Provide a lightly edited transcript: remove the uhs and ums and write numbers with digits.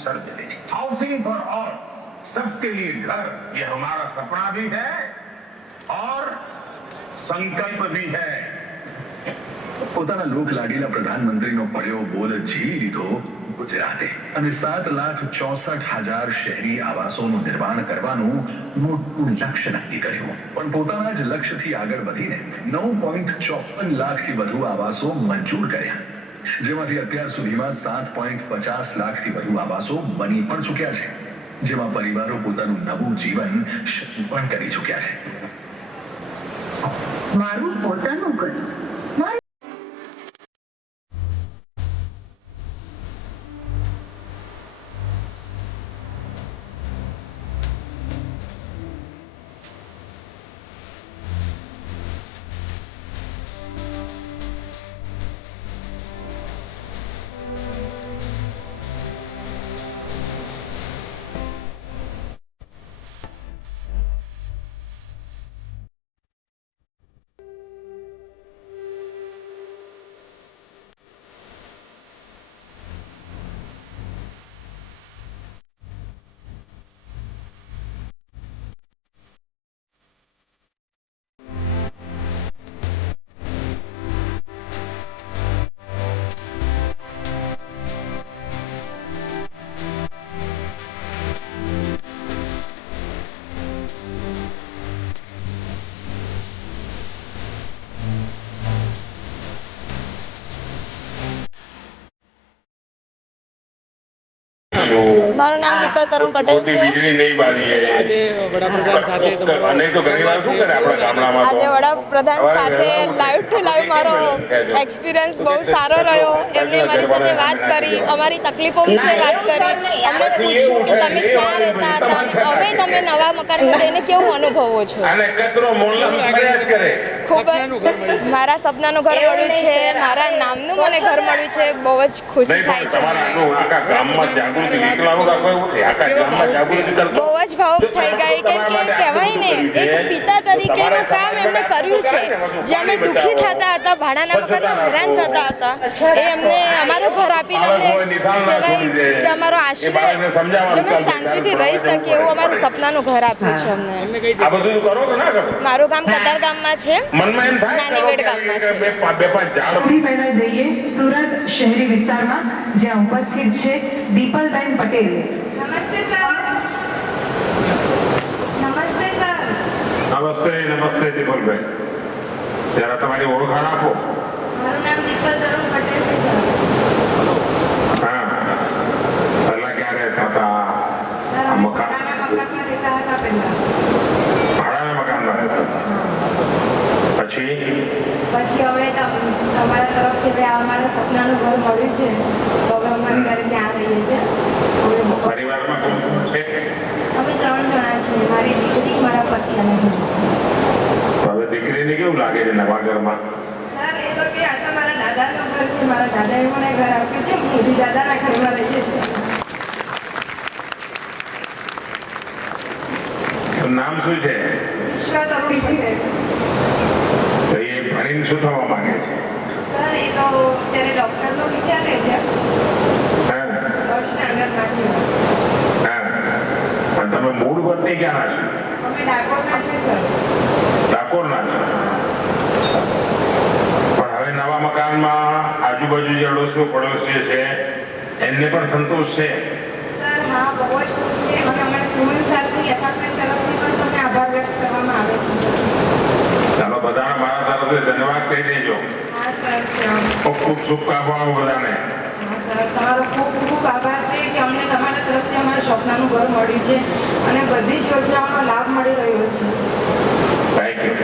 अवसर मिले। Housing for all, सबके लिए घर, ये हमारा सपना भी है और संकल्प भी है। પોતાના લોક લાડીલા પ્રધાનમંત્રીનો પડ્યો બોલ ઝીલી લીધો ગુજરાતે અને 7,64,000 શહેરી આવાસોનું નિર્માણ કરવાનું મોટું લક્ષ્ય નક્કી કર્યું. પણ પોતાના જ લક્ષ્યથી આગળ વધીને 9.54 લાખથી વધુ આવાસો મંજૂર કર્યા, જેમાંથી અત્યાર સુધીમાં 7.50 લાખથી વધુ આવાસો બની પણ ચૂક્યા છે, જેમાં પરિવારો પોતાનું નવું જીવન શરૂ પણ કરી ચૂક્યા છે. મારું પોતાનું ઘર. મારું નામ દીપલ તરુણ પટેલ છે. આજે વડાપ્રધાન સાથે લાઈવ ટુ લાઈવ મારો એક્સપિરિયન્સ બહુ સારો રહ્યો. એમને મારી સાથે વાત કરી, અમારી તકલીફો વિશે વાત કરી, અમને પૂછ્યું કે તમે ક્યાં રહેતા હતા, હવે તમે નવા મકાનમાં જઈને કેવું અનુભવો છો. ખૂબ જ મારા સપનાનું ઘર મળ્યું છે, મારા નામનું મને ઘર મળ્યું છે, બહુ જ ખુશી થાય છે. બહુ જ ભાવુક થઈ ગઈ, કેમ કે કહેવાય ને એક પિતા તરીકેનું કામ એમને કર્યું છે. જે અમે દુઃખી થતા હતા, ભાડાના મકાનમાં હેરાન થતા હતા, એ અમને અમારું ઘર આપીને અમને કહેવાય જે અમારો આશ્રય, જે અમે શાંતિથી રહી શકીએ એવું અમારું સપનાનું ઘર આપ્યું છે અમને. મારું ગામ કતાર ગામમાં છે, નાનીવેડ ગામમાં છે. સૌથી પહેલા જઈએ સુરત શહેરી વિસ્તારમાં, જ્યાં ઉપસ્થિત છે દીપલબેન પટેલ. નમસ્તે સર. નમસ્તે સર. નમસ્તે દીપલભાઈ, જરા તમારી ઓળખાણ આપો. મારું નામ દીપલ તરુણ પટેલ છે સર. હા, પહેલા ક્યાં રહેતા હતા? સર અમે ભાડાના મકાનમાં રહેતા હતા પહેલા. ભાડાના મકાનમાં રહેતા હતા, પછી હવે તમારા તરફથી અમારા સપનાનું ઘર મળ્યું છે, તો હવે અમારે ઘરે ત્યાં રહીએ છીએ. પરિવારમાં કોણ છે? અમે 3 જણા છીએ, મારી દીકરી, મારા પતિ અને હું. હવે દીકરીને કેવું લાગે છે નવા ઘરમાં? સર એ તો કે આ તો મારા દાદાનું ઘર છે, મારા દાદાએ મને ઘર આપ્યું છે, મોદી દાદાના ઘરમાં રહીએ છીએ. નામ શું છે? વિશ્વા તરુણ પટેલ. તો એ ભણીને શું થવા માંગે છે? સર એ તો અત્યારે ડોક્ટરનો વિચારે છે. હા, 3rd સ્ટાન્ડર્ડમાં છે. હા, પણ તમે મૂળ વતની ક્યાંના છો? અમે ડાકોરના છે સર. ડાકોરના છો, પણ હવે નવા મકાનમાં આજુબાજુ જે અડોશીઓ પડોશીઓ છે એમને પણ સંતોષ છે? સર હા, બહુ જ ખુશ છે. અને અમારા સુમન સારથી એપાર્ટમેન્ટ તરફથી પણ તમને આભાર વ્યક્ત કરવામાં આવે છે. ચાલો બધાને મારા તરફથી ધન્યવાદ કહી દેજો. હા સર, ખૂબ ખૂબ શુભકામનાઓ બધાને. હા સર, તમારો ખૂબ ખૂબ આભાર છે કે અમને તમારા તરફથી અમારું સપનાનું ઘર મળ્યું છે અને બધી જ યોજનાઓનો લાભ મળી રહ્યો છે. Thank you.